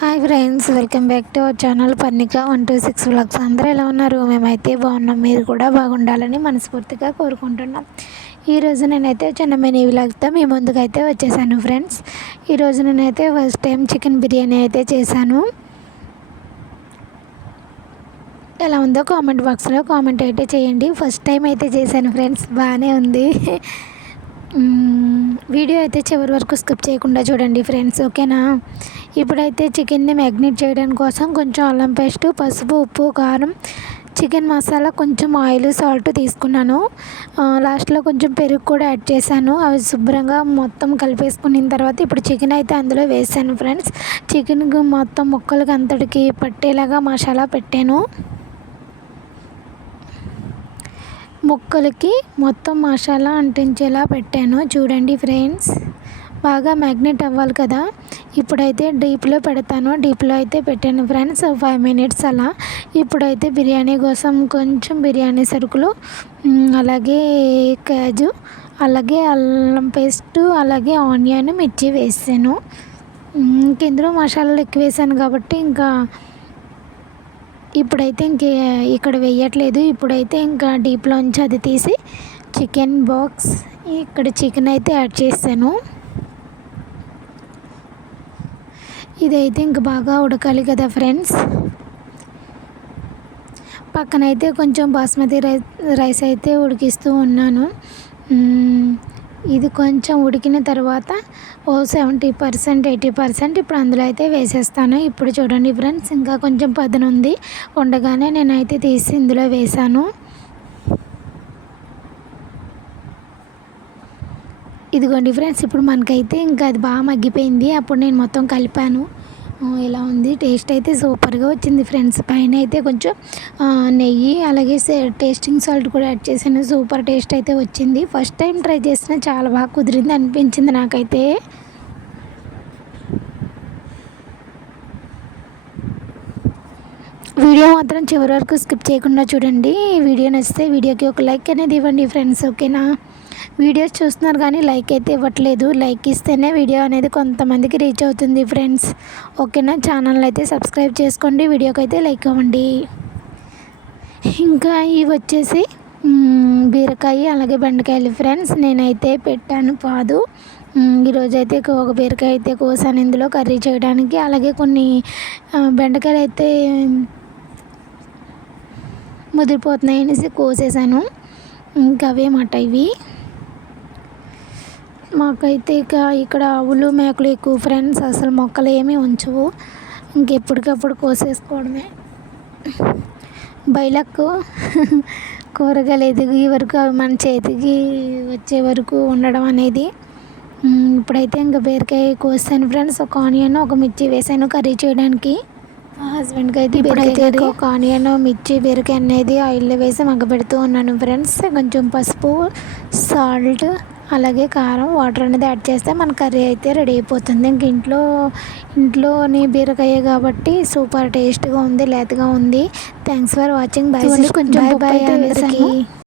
Hi friends welcome back to our channel Pannika one two six vlogs అందరూ ఎలా ఉన్నారు? మేమైతే బాగున్నాం. మీరు కూడా బాగుండాలని మనస్ఫూర్తిగా కోరుకుంటున్నాం. ఈరోజు నేనైతే చిన్న మినీ వ్లాగ్తో మీ ముందుకైతే వచ్చేసాను ఫ్రెండ్స్ ఈరోజు నేనైతే ఫస్ట్ టైం చికెన్ బిర్యానీ అయితే చేశాను. ఎలా ఉందో కామెంట్ బాక్స్లో కామెంట్ అయితే చేయండి. ఫస్ట్ టైం అయితే చేశాను ఫ్రెండ్స్ బాగానే ఉంది. వీడియో అయితే చివరి వరకు స్కిప్ చేయకుండా చూడండి ఫ్రెండ్స్ ఓకేనా? ఇప్పుడైతే చికెన్ని మ్యాగ్నేట్ చేయడం కోసం కొంచెం అల్లం పేస్ట్ పసుపు ఉప్పు కారం చికెన్ మసాలా కొంచెం ఆయిల్ సాల్ట్ తీసుకున్నాను. లాస్ట్లో కొంచెం పెరుగు కూడా యాడ్ చేశాను. అవి శుభ్రంగా మొత్తం కలిపేసుకున్న తర్వాత ఇప్పుడు చికెన్ అయితే అందులో వేసాను ఫ్రెండ్స్. చికెన్ మొత్తం ముక్కలకి అంతటికి పట్టేలాగా మసాలా పెట్టాను. ముక్కలకి మొత్తం మసాలా అంటించేలా పెట్టాను. చూడండి ఫ్రెండ్స్ బాగా మ్యాగ్నెట్ అవ్వాలి కదా. ఇప్పుడైతే డీప్లో పెడతాను. డీప్లో అయితే పెట్టాను ఫ్రెండ్స్ ఫైవ్ మినిట్స్ అలా. ఇప్పుడైతే బిర్యానీ కోసం కొంచెం బిర్యానీ సరుకులు అలాగే కాజు అలాగే అల్లం పేస్ట్ అలాగే ఆనియన్ మిర్చి వేసాను. ఇంకెందులో మసాలాలు ఎక్కువ వేసాను కాబట్టి ఇంకా ఇప్పుడైతే ఇంక ఇక్కడ వేయట్లేదు. ఇప్పుడైతే ఇంకా డీప్లోంచి అది తీసి చికెన్ బాక్స్ ఇక్కడ చికెన్ అయితే యాడ్ చేశాను. ఇదైతే ఇంక బాగా ఉడకాలి కదా ఫ్రెండ్స్. పక్కనైతే కొంచెం బాస్మతి రైస్ రైస్ అయితే ఉడికిస్తూ ఉన్నాను. ఇది కొంచెం ఉడికిన తర్వాత ఓ సెవెంటీ పర్సెంట్ ఎయిటీ పర్సెంట్ ఇప్పుడు అందులో అయితే వేసేస్తాను. ఇప్పుడు చూడండి ఫ్రెండ్స్ ఇంకా కొంచెం పదును ఉంది. ఉండగానే నేనైతే తీసి ఇందులో వేసాను. ఇదిగోండి ఫ్రెండ్స్ ఇప్పుడు మనకైతే ఇంకా అది బాగా మగ్గిపోయింది. అప్పుడు నేను మొత్తం కలిపాను. ఇలా ఉంది. టేస్ట్ అయితే సూపర్గా వచ్చింది ఫ్రెండ్స్ పైన అయితే కొంచెం నెయ్యి అలాగే టేస్టింగ్ సాల్ట్ కూడా యాడ్ చేశాను. సూపర్ టేస్ట్ అయితే వచ్చింది. ఫస్ట్ టైం ట్రై చేసిన చాలా బాగా కుదిరింది అనిపించింది నాకైతే. వీడియో మాత్రం చివరి వరకు స్కిప్ చేయకుండా చూడండి. వీడియో నచ్చితే వీడియోకి ఒక లైక్ అనేది ఇవ్వండి ఫ్రెండ్స్ ఓకేనా? వీడియోస్ చూస్తున్నారు కానీ లైక్ అయితే ఇవ్వట్లేదు. లైక్ ఇస్తేనే వీడియో అనేది కొంతమందికి రీచ్ అవుతుంది ఫ్రెండ్స్ ఓకేనా? ఛానల్ అయితే సబ్స్క్రైబ్ చేసుకోండి వీడియోకి అయితే లైక్ ఇవ్వండి. ఇంకా ఇవి వచ్చేసి బీరకాయ అలాగే బెండకాయలు ఫ్రెండ్స్ నేనైతే పెట్టాను పాదు. ఈరోజు అయితే ఒక బీరకాయ అయితే కోసాను ఇందులో కర్రీ చేయడానికి. అలాగే కొన్ని బెండకాయలు అయితే ముదిరిపోతున్నాయి అనేసి కోసేసాను ఇంకా అవే మాట ఇవి. మాకైతే ఇక ఇక్కడ ఆవులు మేకలు ఎక్కువ ఫ్రెండ్స్ అసలు మొక్కలు ఏమీ ఉంచవు. ఇంకెప్పటికప్పుడు కోసేసుకోవడమే. బయలకు కూరగాయలు ఎదిగి వరకు అవి మన చేతికి వచ్చే వరకు ఉండడం అనేది. ఇప్పుడైతే ఇంకా బీరకాయ కోసాను ఫ్రెండ్స్. ఒక ఆనియన్ ఒక మిర్చి వేసాను కర్రీ చేయడానికి. మా హస్బెండ్కి అయితే ఇప్పుడైతే ఒక ఆనియన్ మిర్చి బీరకాయ అనేది ఆయిల్లో వేసి మగ్గబెడుతూ ఉన్నాను ఫ్రెండ్స్ కొంచెం పసుపు సాల్ట్ అలాగే కారం వాటర్ అనేది యాడ్ చేస్తే మన కర్రీ అయితే రెడీ అయిపోతుంది. ఇంక ఇంట్లో ఇంట్లోని బీరకాయ కాబట్టి సూపర్ టేస్ట్గా ఉంది లేతగా ఉంది. థ్యాంక్స్ ఫర్ వాచింగ్ బాయ్ కొంచెం బాయ్ బాయ్ అందరికీ.